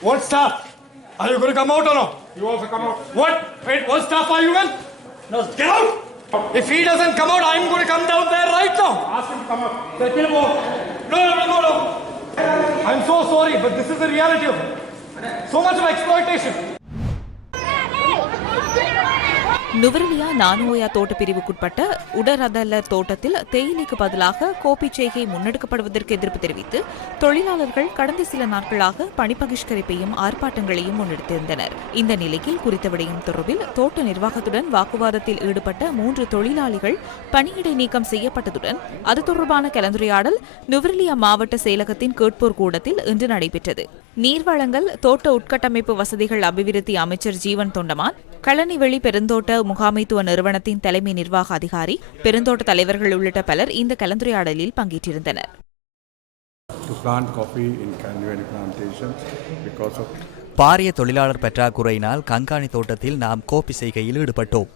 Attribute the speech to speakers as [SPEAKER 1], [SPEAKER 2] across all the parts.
[SPEAKER 1] What staff? Are you going to come out or no? You also come out. What? Wait, what staff are you in? No. Get out! If he doesn't come out, I'm going to come down there right now. Ask him to come out. Let him go. No, no, no, no. I'm so sorry, but this is the reality of it. So much of exploitation.
[SPEAKER 2] Nuwara Eliya Nanuoya தோட்டப்பிரிவுக்குட்பட்ட உடரதல்ல தோட்டத்தில் தேயிலைக்கு பதிலாக copy செய்கை முன்னெடுக்கப்படுவதற்கு எதிர்ப்பு தெரிவித்து தொழிலாளர்கள் கடந்த சில நாட்களாக பணி பகிஷ்கரிப்பையும் ஆர்ப்பாட்டங்களையும் முன்னெடுத்திருந்தனர். இந்த நிலையில் குறித்த விடயம் தொடர்பில் தோட்ட நிர்வாகத்துடன் வாக்குவாதத்தில் ஈடுபட்ட மூன்று தொழிலாளிகள் பணியிடை நீக்கம் செய்யப்பட்டதுடன் அது தொடர்பான கலந்துரையாடல் நுவரலியா மாவட்ட செயலகத்தின் கேட்போர் கூடத்தில் இன்று நடைபெற்றது. நீர்வளங்கள் தோட்ட உட்கட்டமைப்பு வசதிகள் அபிவிருத்தி அமைச்சர் ஜீவன் தொண்டமான் களனிவெளி பெருந்தோட்ட முகாமைத்துவ நிறுவனத்தின் தலைமை நிர்வாக அதிகாரி பெருந்தோட்ட தலைவர்கள் உள்ளிட்ட பலர் இந்த கலந்துரையாடலில் பங்கேற்றிருந்தனர்.
[SPEAKER 3] To plant coffee in Kandiwani plantation because of
[SPEAKER 4] பாரிய தொழிலாளர் பற்றாக்குறையினால் கண்காணி தோட்டத்தில் நாம் கோப்பி செய்கையில் ஈடுபட்டோம்.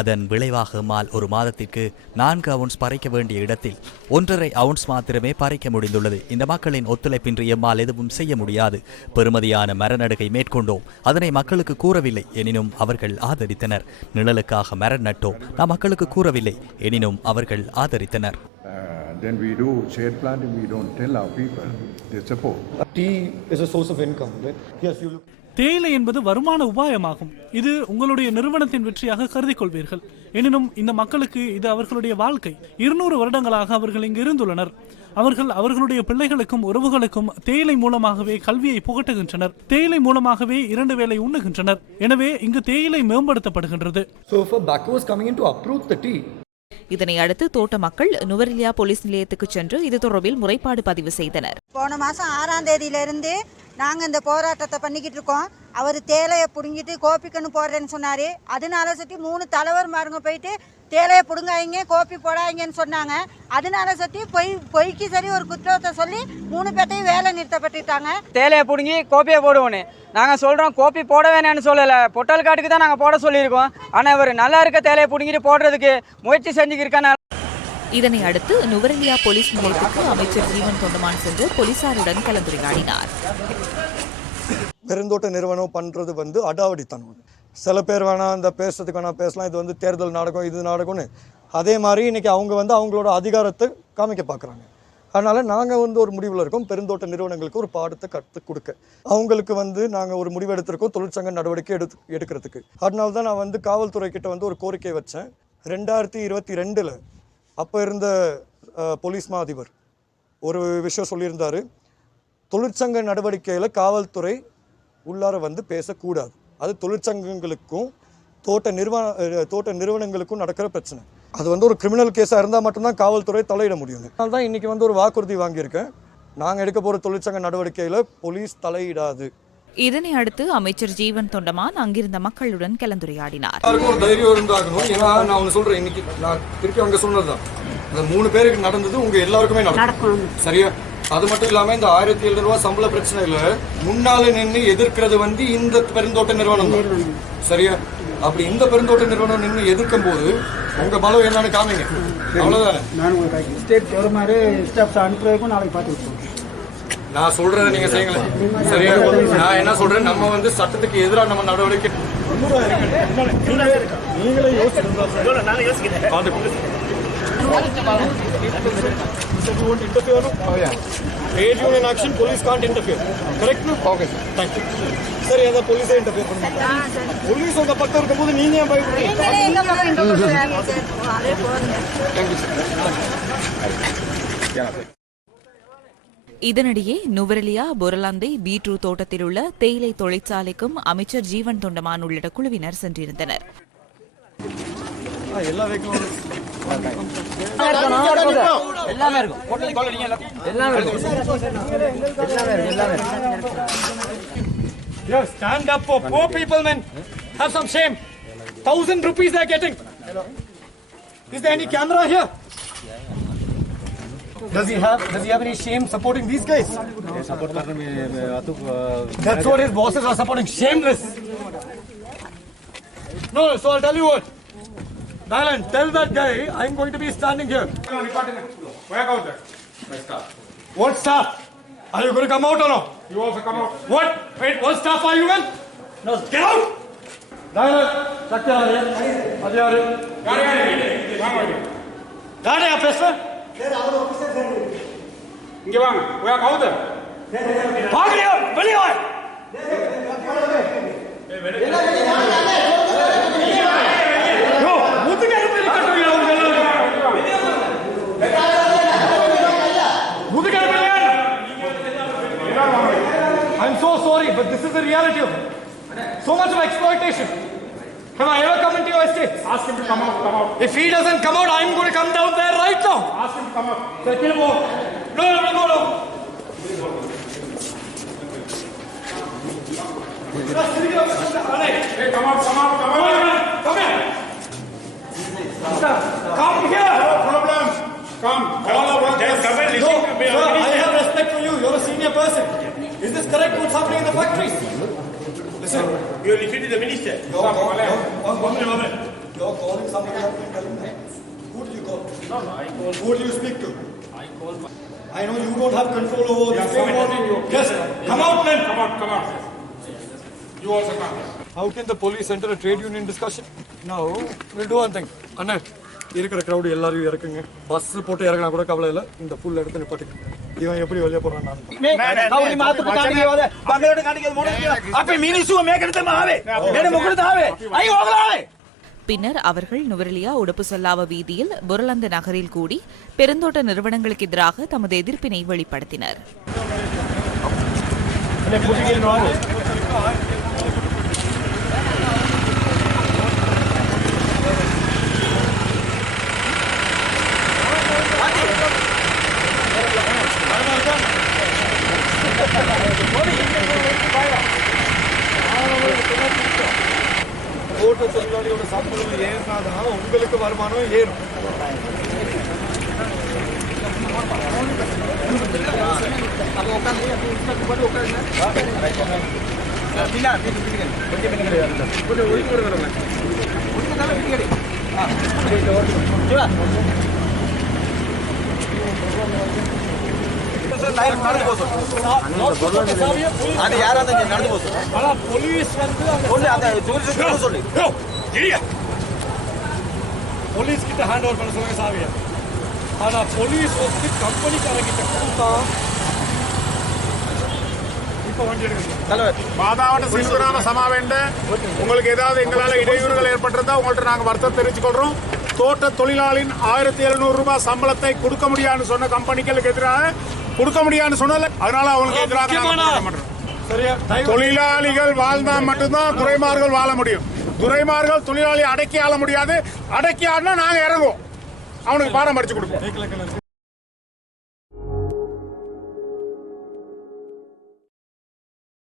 [SPEAKER 4] அதன் விளைவாக மால் ஒரு மாதத்திற்கு நான்கு அவுன்ஸ் பறிக்க வேண்டிய இடத்தில் ஒன்றரை அவுன்ஸ் மாத்திரமே பறிக்க முடிந்துள்ளது இந்த மக்களின் ஒத்துழைப்பின்றி எம்மால் எதுவும் செய்ய முடியாது பெறுமதியான மரநடுகை மேற்கொண்டோம் அதனை மக்களுக்கு கூறவில்லை எனினும் அவர்கள் ஆதரித்தனர் நிழலுக்காக மரம் நட்டோம் நாம் மக்களுக்கு கூறவில்லை எனினும் அவர்கள் ஆதரித்தனர்
[SPEAKER 3] uh, then we do shade planting, we don't tell our people, they support.
[SPEAKER 1] Tea is a source of income, right? Yes, you look.
[SPEAKER 5] தேயிலை என்பது வருமான உபாயமாகும். இது உங்களுடைய நிறுவனத்தின் வெற்றியாக கருதிக் கொள்வீர்கள் எனினும் இந்த மக்களுக்கு இது அவர்களுடைய வாழ்க்கை. இருநூறு வருடங்களாக அவர்கள் இங்கு இருந்துள்ளனர். அவர்கள் அவர்களுடைய பிள்ளைகளுக்கும் உறவுகளுக்கும் தேயிலை மூலமாகவே கல்வியை புகட்டுகின்றனர். தேயிலை மூலமாகவே இரண்டு வேளை உண்ணுகின்றனர். எனவே இங்கு தேயிலை மேம்படுத்தப்படுகின்றது.
[SPEAKER 2] இதனை அடுத்து தோட்ட மக்கள் நுவரெலியா போலீஸ் நிலையத்துக்கு சென்று இது தொடர்பில் முறைப்பாடு பதிவு செய்தனர்.
[SPEAKER 6] போன மாதம் ஆறாம் தேதியிலேருந்து நாங்கள் இந்த போராட்டத்தை பண்ணிக்கிட்டு இருக்கோம். அவர் தேலையை பிடுங்கிட்டு கோப்பிக்கன்னு போடுறேன்னு சொன்னார். அதனால சட்டி மூணு தலைவர் மாருங்க போயிட்டு தேலையை பிடுங்காயிங்க கோப்பி போடாதீங்கன்னு சொன்னாங்க. அதனால சுற்றி பொய் பொய்க்கு சரி ஒரு குற்றத்தை சொல்லி மூணு பேர்த்தையும் வேலை நிறுத்தப்பட்டுட்டாங்க.
[SPEAKER 7] தேலையை பிடுங்கி கோப்பியை போடுவோன்னு. நாங்கள் சொல்கிறோம் கோப்பி போட வேணாம்னு சொல்லலை. பொட்டல் காட்டுக்கு தான் நாங்கள் போட சொல்லியிருக்கோம். ஆனால் இவர் நல்லா இருக்க தேலையை பிடுங்கிட்டு போடுறதுக்கு முயற்சி செஞ்சுக்கிருக்கான
[SPEAKER 2] இதனை அடுத்து நுவரெலியா போலீஸ் நிலையத்துக்கு அமைச்சர் ஜீவன் தொண்டமான் சென்று போலீசாருடன் கலந்துரையாடினார்.
[SPEAKER 8] பெருந்தோட்ட நிறுவனம் பண்ணுறது வந்து அடாவடித்தனம். சில பேர் வேணால் இந்த பேசுறதுக்கு வேணால் பேசலாம். இது வந்து தேர்தல் நாடகம் இது நாடகம்னு. அதே மாதிரி இன்னைக்கு அவங்க வந்து அவங்களோட அதிகாரத்தை காமிக்க பார்க்குறாங்க. அதனால் நாங்கள் வந்து ஒரு முடிவில் இருக்கோம். பெருந்தோட்ட நிறுவனங்களுக்கு ஒரு பாடத்தை கற்றுக் கொடுக்க. அவங்களுக்கு வந்து நாங்கள் ஒரு முடிவு எடுத்திருக்கோம். தொழிற்சங்க நடவடிக்கை எடுத்து எடுக்கிறதுக்கு. அதனால தான் நான் வந்து காவல்துறை கிட்ட வந்து ஒரு கோரிக்கை வச்சேன். ரெண்டாயிரத்தி இருபத்தி ரெண்டில் அப்போ இருந்த போலீஸ் மா அதிபர் ஒரு விஷயம் சொல்லியிருந்தார். தொழிற்சங்க நடவடிக்கையில் காவல்துறை உள்ளார வந்து பேசக்கூடாது. அது தொழிற்சங்கங்களுக்கும் தோட்ட நிறுவன தோட்ட நிறுவனங்களுக்கும் நடக்கிற பிரச்சனை. அது வந்து ஒரு கிரிமினல் கேஸாக இருந்தால் மட்டும்தான் காவல்துறை தலையிட முடியும். அதனால தான் இன்றைக்கி வந்து ஒரு வாக்குறுதி வாங்கியிருக்கேன். நாங்கள் எடுக்க போகிற தொழிற்சங்க நடவடிக்கையில் போலீஸ் தலையிடாது.
[SPEAKER 2] இதனை அடுத்து அமைச்சர் ஜீவன் தொண்டமான் அங்கிருந்த மக்களுடன் கலந்துரையாடினார்.
[SPEAKER 8] ஒரு தைரியம் இருந்தாகணும். ஏன்னா நான் ஒன்று சொல்கிறேன் இன்னைக்கு நான் திருப்பி அவங்க சொன்னது தான் இந்த மூணு பேருக்கு நடந்தது உங்கள் எல்லாருக்குமே நடக்கும். சரியா? அது மட்டும் இல்லாமல் இந்த ஆயிரத்தி எழுநூறு ரூபா சம்பள பிரச்சனையில் முன்னால நின்று எதிர்க்கிறது வந்து இந்த பெருந்தோட்ட நிறுவனம் சரியா? அப்படி இந்த பெருந்தோட்ட நிறுவனம் நின்று எதிர்க்கும் போது உங்க பலம் என்னன்னு காமிங்க. அவ்வளவுதானே?
[SPEAKER 9] நான் உங்களுக்கு ஸ்டேட் கவர்மெண்ட் ஸ்டாஃப்ஸ் அனுப்புறதுக்கும் நாளைக்கு பார்த்து விட்டுருவோம்.
[SPEAKER 8] நான் சொல்றதை நீங்க செய்யுங்களேன். சரியா நான் என்ன சொல்றேன்? நம்ம வந்து சட்டத்துக்கு எதிராக நம்ம நடவடிக்கை
[SPEAKER 1] நீங்களே யோசிக்கிறேன். Trade union action, police can't interfere. Correct? Okay, sir. Thank you. சரி அதான் போலீஸே இன்டர்ஃபியர் பண்ணுங்க போலீஸ் உங்க பக்கம் இருக்கும்போது நீங்க ஏன் பயப்படுறீங்க?
[SPEAKER 2] இதனிடையே நுவரெலியா பொரலாந்தை பீட்ரூட் தோட்டத்தில் உள்ள தேயிலை தொழிற்சாலைக்கும் அமைச்சர் ஜீவன் தொண்டமான் உள்ளிட்ட குழுவினர் சென்றிருந்தனர்
[SPEAKER 1] stand up for poor people. Have some shame. Thousand rupees getting. Is there any camera here? Does he have Does he have any shame supporting these guys? That's what his bosses are supporting. Shameless. No, so I'll tell you what. Dylan, tell that guy I'm going to be standing here. What staff?
[SPEAKER 8] Are you going to come out or no? You also come out. What? Wait, what staff are you in? No, get out! Dylan, Sakya, Adiyar. Got it, got it. Got it, Professor. யாரு? யாரு யா பேசுற? இங்க வாங்க. We are out there. பாக்கலையா? வெளிய வா. யோ, முதுகு எலும்பு இருக்கட்டும் யா, உங்க எல்லாருக்கும். முதுகு எலும்பு இல்லையா? I'm so sorry, but this is the reality of it. So much of exploitation. Have I ever come into your estate? Ask him to come out, come out. If he doesn't come out, I'm going to come down there right now. Ask him to come out. Sir, kill him. No, no, no, no, no. Hey, come out, come out, come out. Come here. Come here. No problem. Come. All of us just come and listen. Sir, I have respect for you. You're a senior person. Is this correct what's happening in the factories?
[SPEAKER 10] You listen to the minister.
[SPEAKER 8] Your call, your, one minute, one. Your calling somebody has been telling me. Who do you call? No, no, I call. Who do you speak to? I call. My... I know you don't have control over
[SPEAKER 10] yeah,
[SPEAKER 8] this.
[SPEAKER 10] Come.
[SPEAKER 8] Yes, come out, man.
[SPEAKER 10] Come out, come out. You also come.
[SPEAKER 8] How can the police enter a trade union discussion? No, we'll do one thing. Annette. இருக்கிற crowd எல்லாரையும் இறக்குங்க. Bus போட்டு இறங்கினா கூட கவலை இல்லை. இந்த full இடத்துல நிப்பாட்டுக்கு இவன் எப்படி வெளியே போறான்
[SPEAKER 2] பின்னர் அவர்கள் நுவரலியா உடப்பு சொல்லாவ வீதியில் புரளந்த நகரில் கூடி பெருந்தோட்ட நிறுவனங்களுக்கு எதிராக தமது எதிர்ப்பினை வெளிப்படுத்தினர்.
[SPEAKER 8] ஓட்ட தொழிலாளியோட சம்பளம் ஏறினாதான் உங்களுக்கு வருமானம் ஏறும்.
[SPEAKER 9] அது நடந்து போச்சு
[SPEAKER 8] போலீஸ் வந்து
[SPEAKER 9] அந்த டூரிஸ்ட்
[SPEAKER 8] போலீஸ் கிட்ட ஹேண்ட் ஓவர் பண்ண சொல்லுங்க சாவியை ஆனா போலீஸ் வந்து கம்பெனிக்காரங்கிட்ட கொடுத்தா
[SPEAKER 10] மாதாவட்ட சமாவேண்ட. உங்களுக்கு ஏதாவது எங்களால இடையூறுகள் ஏற்பட்டிருந்தா உங்கள்ட்ட நாங்க வருத்தம் தெரிவிச்சுக்கொள்றோம். தோட்ட தொழிலாளின் ஆயிரத்தி எழுநூறு ரூபாய் சம்பளத்தை கொடுக்க முடியாதுன்னு சொன்ன கம்பெனிகளுக்கு எதிராக கொடுக்க முடியாதுன்னு சொன்னல. அதனால அவங்களுக்கு எதிராக தொழிலாளிகள் வாழ்ந்தா மட்டும்தான் துறைமார்கள் வாழ முடியும். துறைமார்கள் தொழிலாளி அடக்கி ஆள முடியாது. அடக்கி ஆடினா நாங்க இறங்குவோம். அவனுக்கு பாடம் படிச்சு கொடுப்போம்.